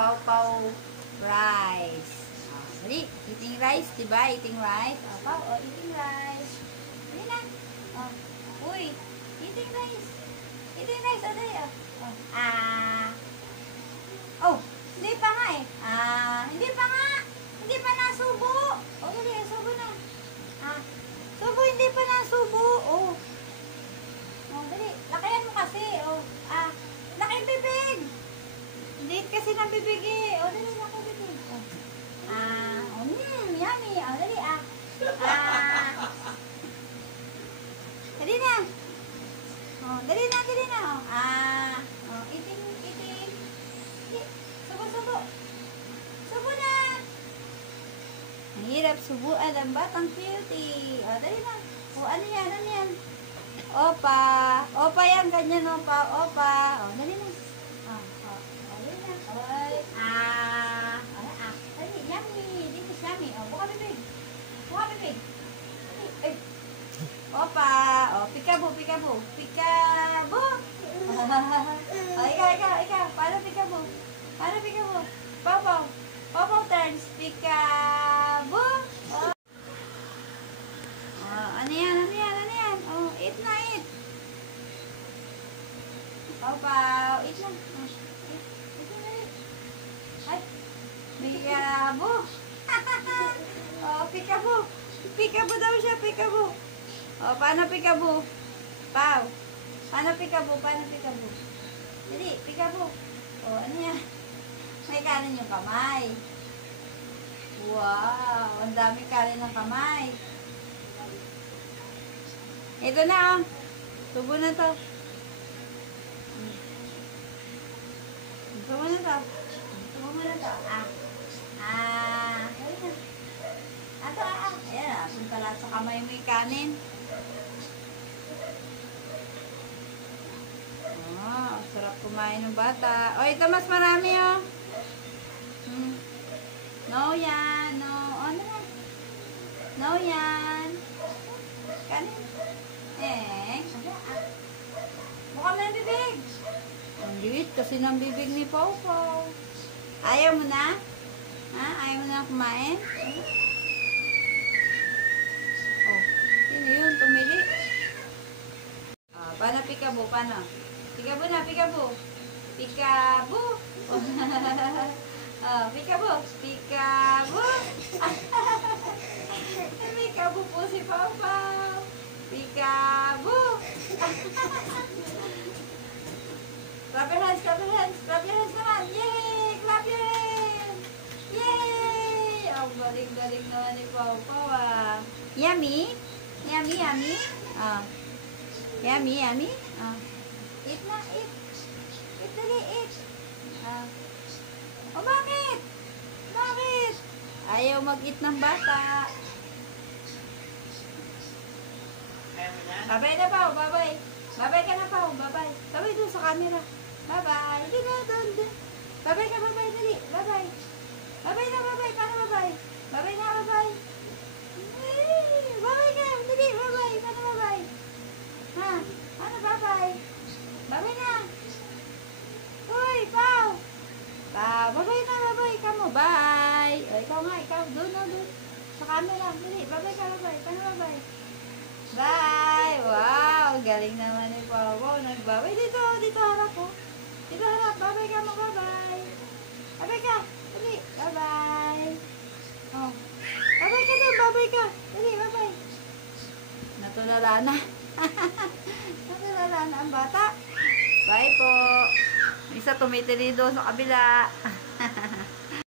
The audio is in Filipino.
Pau rice. Dali, eating rice, diba? Eating rice. Pau, eating rice. Dali na. Uy, eating rice. Eating rice, dali. Hindi pa nga eh. Hindi pa nga. Hindi pa nasubo. Dali, subo na. Subo, hindi pa nasubo. Dali, lakayan mo kasi. Laki bibig. Liit kasi ng bibig eh. Dali, laki bibig. Yummy. Dali, dali na. Dali na. Eating. Subo. Subo na. Ang hirap subuan ang batang cutie. Dali na. Ano yan? Opa yan, ganyan opa. Dali na. Dali na. Dali, yummy. This is yummy. Buka bibig. Opa. Peekaboo. Ikaw. Paano peekaboo? Pau turns. Peekaboo. Ano yan? Eat na. Pau, eat na. Ay, peekaboo. Peekaboo. Peekaboo daw siya, peekaboo. Paano peekaboo? Pau. Paano peekaboo? Dali, peekaboo. Ano yan? May kanin yung kamay. Wow, ang dami kanin ng kamay. Ito na, Tubo na to. Tubo na to. Ayan, punta lahat sa kamay mo yung kanin. Sarap kumain ng bata. Ito mas marami, No yan. Ano yan? No yan. Kanin. Buka mo ng bibig. Ang liit kasi ng bibig ni Pau. Ayaw mo na? Ayaw mo na kumain? Sino yun? Tumili. Paano peekaboo? Peekaboo na, peekaboo. Peekaboo. Peekaboo. Peekaboo po si Pau. Peekaboo. Clap your hands naman. Yay! Clap your hands. Yay! Ang galing naman ni Pau. Yummy? Yummy? Yummy? Eat na, eat. Eat dali, eat. Bakit? Ayaw mag-eat ng bata. Babay na, Pau. Babay ka na, Pau. Babay doon sa camera. Babay. Hindi na, doon. Babay ka, dali. Babay. Paano babay? Babay na, babay. Babay ka, dali. Babay. Paano babay? Paano babay? Babay na. Uy, Pau. Babay na, babay ka mo. Bye. Ikaw nga, doon. Sa camera. Dali, babay ka, babay. Paano babay? Bye! Wow! Galing naman ni Pau. Nagbabay. Dito harap po. Dito harap. Babay ka mo. Babay. Babay ka. Dali. Babay. Babay ka doon. Babay ka. Dali. Babay. Natulala na. Natulala na ang bata. Bye po. Isa tumitili doon sa kabila.